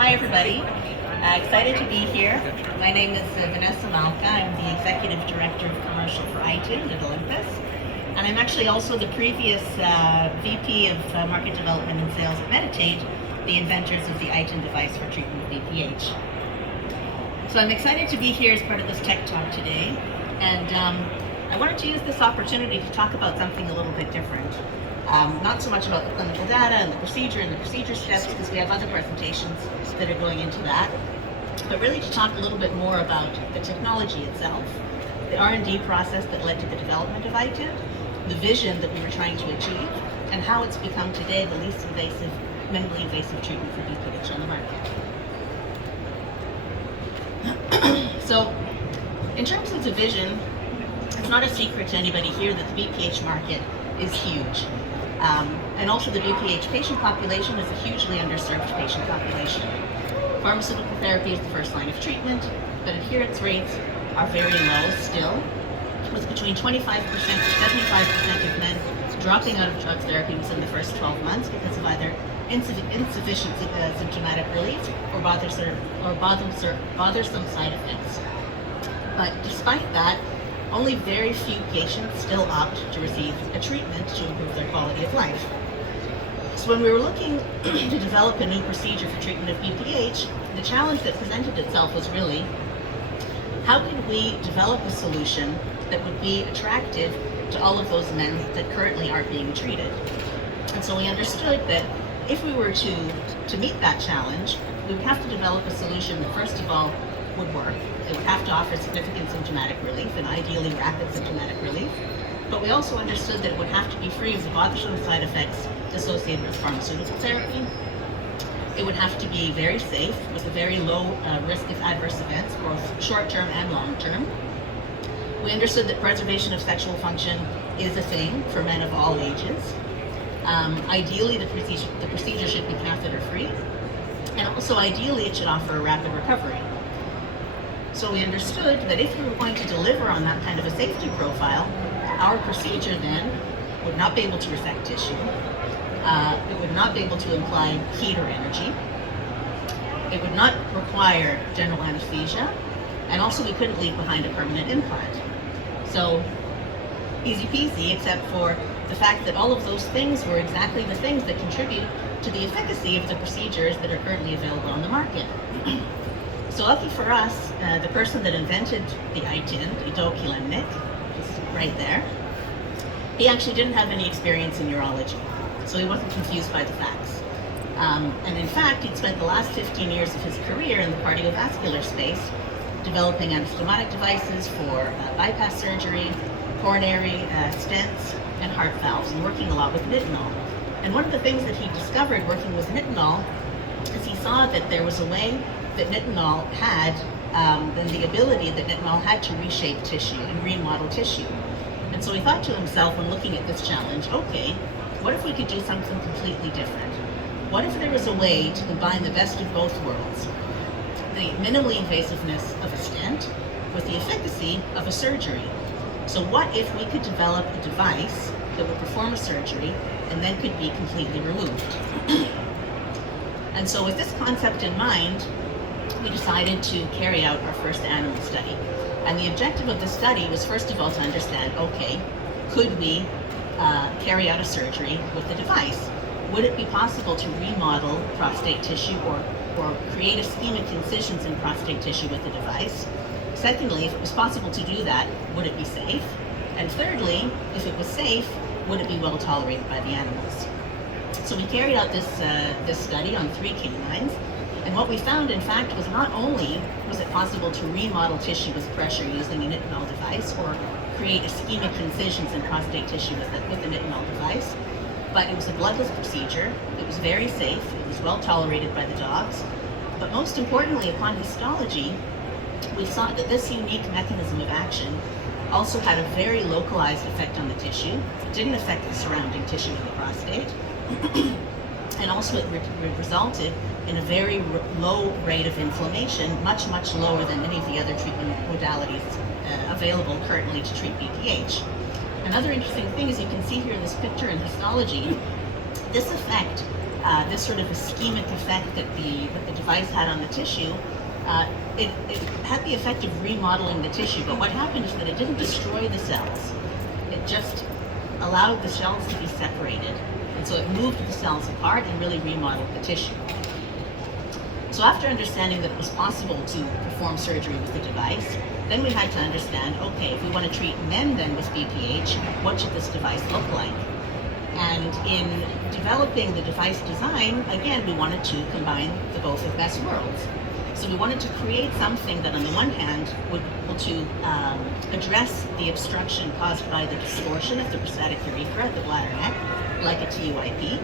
Hi everybody, excited to be here. My name is Vanessa Malka. I'm the Executive Director of Commercial for iTind at Olympus. And I'm actually also the previous VP of Market Development and Sales at Meditate, the inventors of the iTind device for treatment of BPH. So I'm excited to be here as part of this tech talk today. And I wanted to use this opportunity to talk about something a little bit different. Not so much about the clinical data and the procedure steps, because we have other presentations that are going into that, but really to talk a little bit more about the technology itself, the R&D process that led to the development of iTind, the vision that we were trying to achieve, and how it's become today the least invasive, minimally invasive treatment for BPH on the market. So, in terms of the vision, it's not a secret to anybody here that the BPH market is huge. And also the BPH patient population is a hugely underserved patient population. Pharmaceutical therapy is the first line of treatment, but adherence rates are very low still, with between 25% to 75% of men dropping out of drug therapy within the first 12 months because of either insufficient symptomatic relief or bothersome side effects. But despite that, only very few patients still opt to receive a treatment to improve their quality of life. So when we were looking to develop a new procedure for treatment of BPH, the challenge that presented itself was really, how could we develop a solution that would be attractive to all of those men that currently aren't being treated? And so we understood that if we were to meet that challenge, we would have to develop a solution that first of all would work. It would have to offer significant symptomatic relief and ideally rapid symptomatic relief. But we also understood that it would have to be free of the bothersome side effects associated with pharmaceutical therapy. It would have to be very safe with a very low risk of adverse events, both short-term and long-term. We understood that preservation of sexual function is a thing for men of all ages. Ideally, the procedure should be catheter-free, and also ideally it should offer a rapid recovery. So we understood that if we were going to deliver on that kind of a safety profile, our procedure then would not be able to resect tissue. It would not be able to imply heat or energy. It would not require general anesthesia, and also we couldn't leave behind a permanent implant. So easy peasy, except for the fact that all of those things were exactly the things that contribute to the efficacy of the procedures that are currently available on the market. So lucky for us, the person that invented the iTind, Nick, just right there, he actually didn't have any experience in urology, so he wasn't confused by the facts. And in fact, he'd spent the last 15 years of his career in the cardiovascular space, developing anastomotic devices for bypass surgery, coronary stents, and heart valves, and working a lot with nitinol. And one of the things that he discovered working with nitinol is he saw that there was a way that nitinol had, and the ability that nitinol had to reshape tissue and remodel tissue. And so he thought to himself when looking at this challenge, okay, what if we could do something completely different? What if there was a way to combine the best of both worlds? The minimally invasiveness of a stent with the efficacy of a surgery. So what if we could develop a device that would perform a surgery and then could be completely removed? And so with this concept in mind, we decided to carry out our first animal study. And the objective of the study was first of all to understand, okay, could we carry out a surgery with the device? Would it be possible to remodel prostate tissue or create ischemic incisions in prostate tissue with the device? Secondly, if it was possible to do that, would it be safe? And thirdly, if it was safe, would it be well tolerated by the animals? So we carried out this study on 3 canines. And what we found, in fact, was not only was it possible to remodel tissue with pressure using a nitinol device or create ischemic incisions in prostate tissue with a nitinol device, but it was a bloodless procedure, it was very safe, it was well tolerated by the dogs, but most importantly, upon histology, we saw that this unique mechanism of action also had a very localized effect on the tissue. It didn't affect the surrounding tissue in the prostate, and also it resulted in a very low rate of inflammation, much, much lower than any of the other treatment modalities available currently to treat BPH. Another interesting thing is you can see here in this picture in histology, this effect this sort of ischemic effect that the device had on the tissue, it had the effect of remodeling the tissue, but what happened is that it didn't destroy the cells. It just allowed the cells to be separated. And so it moved the cells apart and really remodeled the tissue. So after understanding that it was possible to perform surgery with the device, then we had to understand, okay, if we want to treat men then with BPH, what should this device look like? And in developing the device design, again, we wanted to combine the both of best worlds. So we wanted to create something that on the one hand would be able to address the obstruction caused by the distortion of the prostatic urethra at the bladder neck, like a TUIP,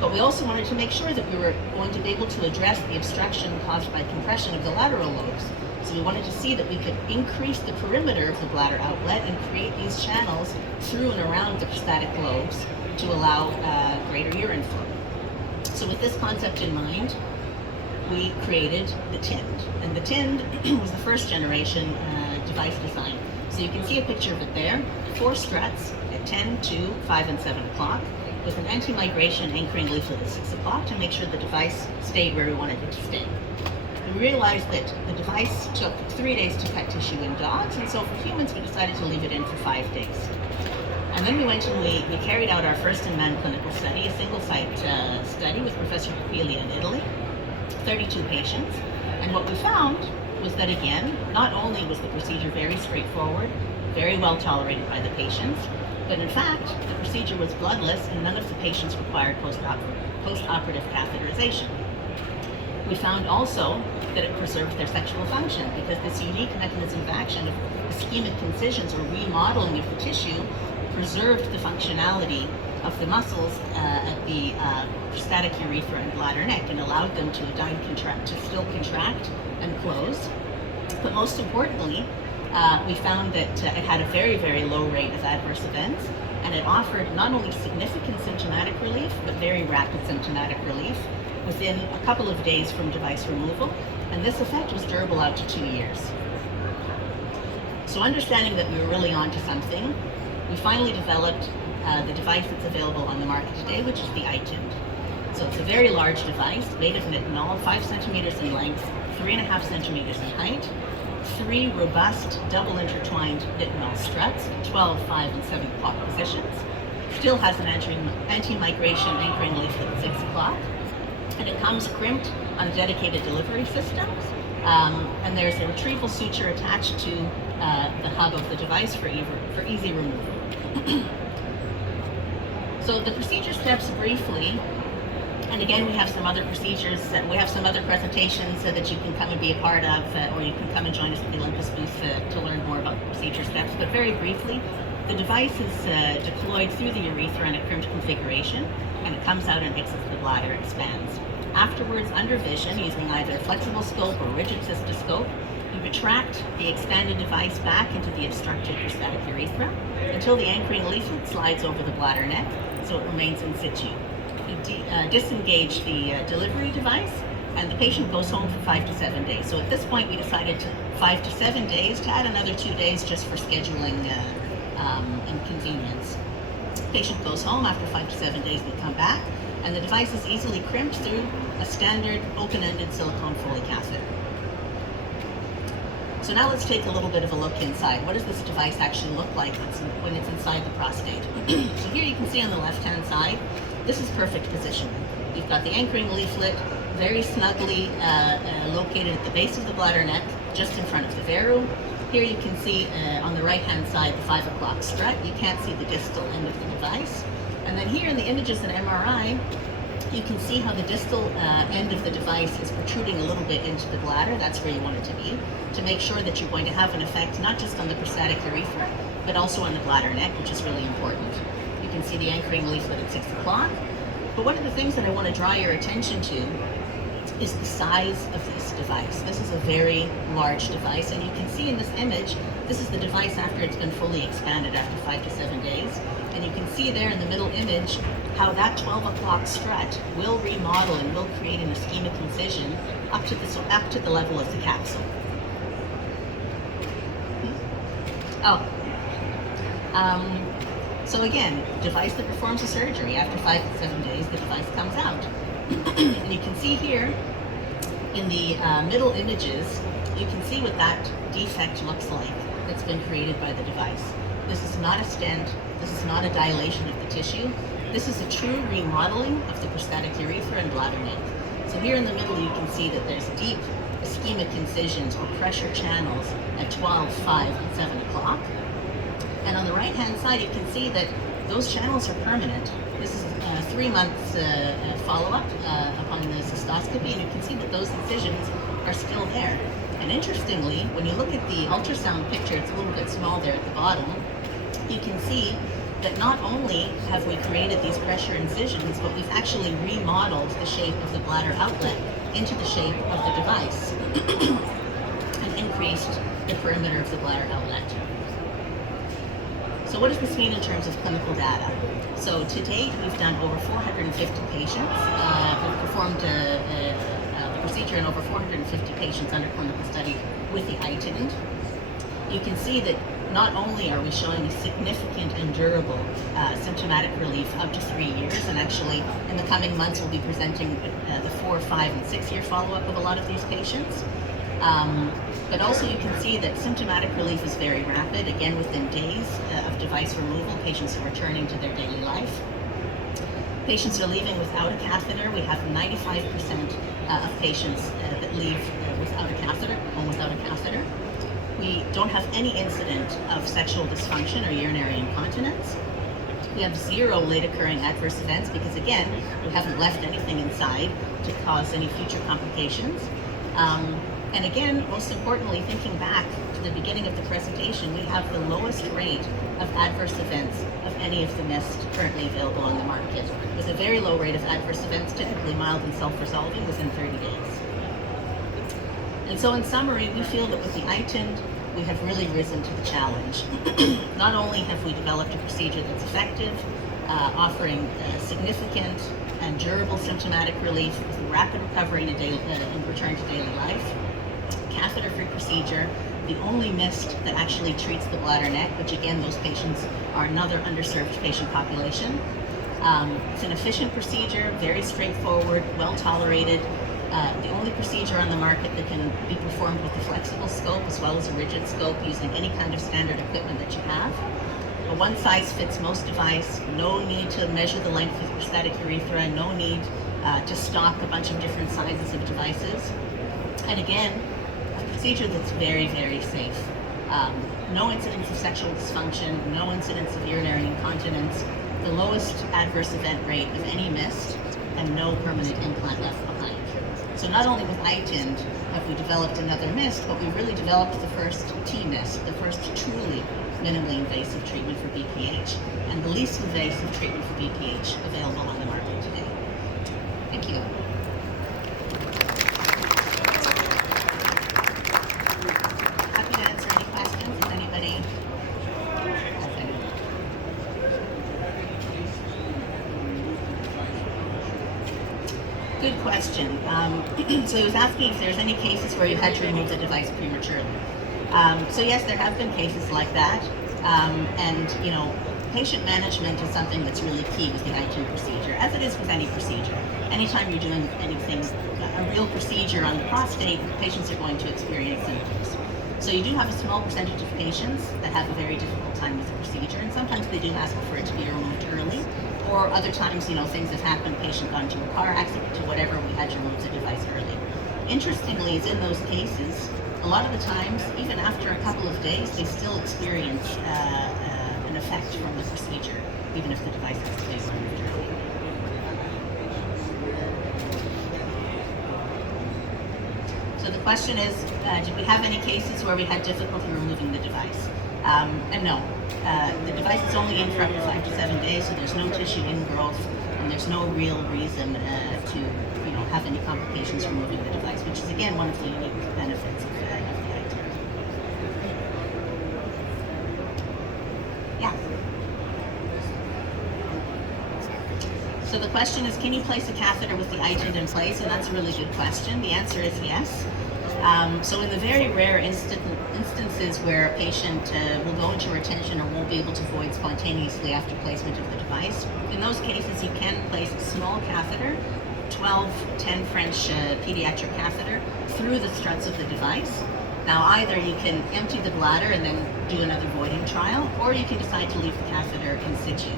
but we also wanted to make sure that we were going to be able to address the obstruction caused by compression of the lateral lobes. So we wanted to see that we could increase the perimeter of the bladder outlet and create these channels through and around the prostatic lobes to allow greater urine flow. So with this concept in mind, we created the iTind. And the iTind was the first generation device design. So you can see a picture of it there. 4 struts at 10, 2, 5, and 7 o'clock with an anti-migration anchoring leaflet at 6 o'clock to make sure the device stayed where we wanted it to stay. We realized that the device took 3 days to cut tissue in dogs, and so for humans we decided to leave it in for 5 days. And then we went and we carried out our first in-man clinical study, a single-site study with Professor Pupilli in Italy, 32 patients. And what we found was that, again, not only was the procedure very straightforward, very well tolerated by the patients, but in fact, the procedure was bloodless and none of the patients required post-operative catheterization. We found also that it preserved their sexual function because this unique mechanism of action of ischemic incisions or remodeling of the tissue preserved the functionality of the muscles at the prostatic urethra and bladder neck and allowed them to still contract and close. But most importantly, we found that it had a very, very low rate of adverse events, and it offered not only significant symptomatic relief, but very rapid symptomatic relief within a couple of days from device removal, and this effect was durable out to 2 years. So understanding that we were really onto something, we finally developed the device that's available on the market today, which is the iTind. So it's a very large device made of nitinol, 5 centimeters in length, 3.5 centimeters in height, 3 robust double intertwined nitinol struts, 12, 5, and 7 o'clock positions. Still has an anti-migration anchoring leaflet at 6 o'clock. And it comes crimped on a dedicated delivery system. And there's a retrieval suture attached to the hub of the device for easy removal. So the procedure steps briefly, and again we have some other procedures, we have some other presentations so that you can come and be a part of, or you can come and join us at the Olympus booth to learn more about the procedure steps. But very briefly, the device is deployed through the urethra in a crimped configuration, and it comes out and exits the bladder, expands. Afterwards, under vision, using either a flexible scope or rigid cystoscope, you retract the expanded device back into the obstructed prostatic urethra until the anchoring leaflet slides over the bladder neck, so it remains in situ. You disengage the delivery device, and the patient goes home for 5 to 7 days. So at this point, we decided 5 to 7 days to add another 2 days just for scheduling and convenience. The patient goes home after 5 to 7 days. They come back, and the device is easily crimped through a standard open-ended silicone Foley catheter. So now let's take a little bit of a look inside. What does this device actually look like when it's inside the prostate? So here you can see on the left-hand side, this is perfect positioning. You've got the anchoring leaflet very snugly located at the base of the bladder neck, just in front of the veru. Here you can see on the right-hand side the 5 o'clock strut. You can't see the distal end of the device. And then here in the images in MRI, you can see how the distal end of the device is protruding a little bit into the bladder. That's where you want it to be, to make sure that you're going to have an effect not just on the prostatic urethra, but also on the bladder neck, which is really important. You can see the anchoring leaflet at 6 o'clock. But one of the things that I want to draw your attention to is the size of this device. This is a very large device, and you can see in this image, this is the device after it's been fully expanded after 5 to 7 days. And you can see there in the middle image how that 12 o'clock strut will remodel and will create an ischemic incision up to the level of the capsule. So again, device that performs a surgery. After 5 to 7 days, the device comes out. And you can see here in the middle images, you can see what that defect looks like that's been created by the device. This is not a stent, this is not a dilation of the tissue, this is a true remodeling of the prostatic urethra and bladder neck. So here in the middle you can see that there's deep ischemic incisions or pressure channels at 12, 5, and 7 o'clock. And on the right hand side you can see that those channels are permanent. This is 3 months follow-up upon the cystoscopy, and you can see that those incisions are still there. And interestingly, when you look at the ultrasound picture, it's a little bit small there at the bottom, you can see that not only have we created these pressure incisions, but we've actually remodeled the shape of the bladder outlet into the shape of the device and increased the perimeter of the bladder outlet. So what does this mean in terms of clinical data? So to date, we've done over 450 patients. We've performed the procedure in over 450 patients under clinical study with the iTind. You can see that not only are we showing a significant and durable symptomatic relief up to 3 years, and actually in the coming months we'll be presenting the 4, 5, and 6 year follow-up of a lot of these patients. But also you can see that symptomatic relief is very rapid. Again, within days of device removal, patients are returning to their daily life. Patients are leaving without a catheter. We have 95% of patients that leave without a catheter, home without a catheter. We don't have any incident of sexual dysfunction or urinary incontinence. We have 0 late occurring adverse events because, again, we haven't left anything inside to cause any future complications. And again, most importantly, thinking back to the beginning of the presentation, we have the lowest rate of adverse events of any of the mists currently available on the market, with a very low rate of adverse events, typically mild and self-resolving within 30 days. And so in summary, we feel that with the iTind, we have really risen to the challenge. Not only have we developed a procedure that's effective, offering significant and durable symptomatic relief with rapid recovery and return to daily life, catheter-free procedure, the only mist that actually treats the bladder neck, which again, those patients are another underserved patient population. It's an efficient procedure, very straightforward, well tolerated. The only procedure on the market that can be performed with a flexible scope as well as a rigid scope using any kind of standard equipment that you have. A one-size-fits-most device, no need to measure the length of the prostatic urethra, no need to stock a bunch of different sizes of devices. And again, a procedure that's very, very safe. No incidence of sexual dysfunction, no incidence of urinary incontinence, the lowest adverse event rate of any mist, and no permanent implant left behind. So not only with iTind have we developed another mist, but we really developed the first T-mist, the first truly minimally invasive treatment for BPH, and the least invasive treatment for BPH available on the market today. Thank you. Happy to answer any questions if anybody has any. Good question. So he was asking if there's any cases where you had to remove the device prematurely. So yes, there have been cases like that. And you know, patient management is something that's really key with the iTind procedure, as it is with any procedure. Anytime you're doing anything, a real procedure on the prostate, patients are going to experience symptoms. So you do have a small percentage of patients that have a very difficult time with the procedure, and sometimes they do ask for it to be removed early. Or other times, you know, things have happened, patient got into a car accident or whatever, we had to remove the device early. Interestingly, is in those cases, a lot of the times, even after a couple of days, they still experience an effect from the procedure, even if the device has to be removed early. So the question is, did we have any cases where we had difficulty removing the device? And no. The device is only in for up to 5 to 7 days, so there's no tissue ingrowth, and there's no real reason to, you know, have any complications from removing the device, which is again one of the unique benefits of the iTind. Yeah. So the question is, can you place a catheter with the iTind in place? And that's a really good question. The answer is yes. So in the very rare instances where a patient will go into retention or won't be able to void spontaneously after placement of the device, in those cases you can place a small catheter 12-10 French pediatric catheter through the struts of the device. Now either you can empty the bladder and then do another voiding trial, or you can decide to leave the catheter in situ.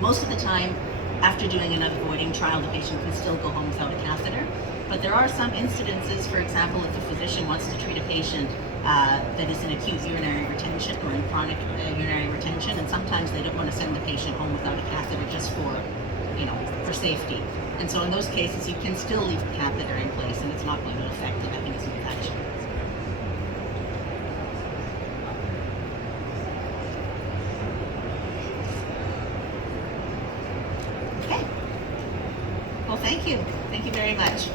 Most of the time, after doing another voiding trial, the patient can still go home without a catheter. But there are some incidences, for example, if the physician wants to treat a patient that is in acute urinary retention or in chronic urinary retention, and sometimes they don't want to send the patient home without a catheter just for safety. And so in those cases, you can still leave the catheter in place, and it's not going to affect the mechanism of action. Okay. Well, thank you. Thank you very much.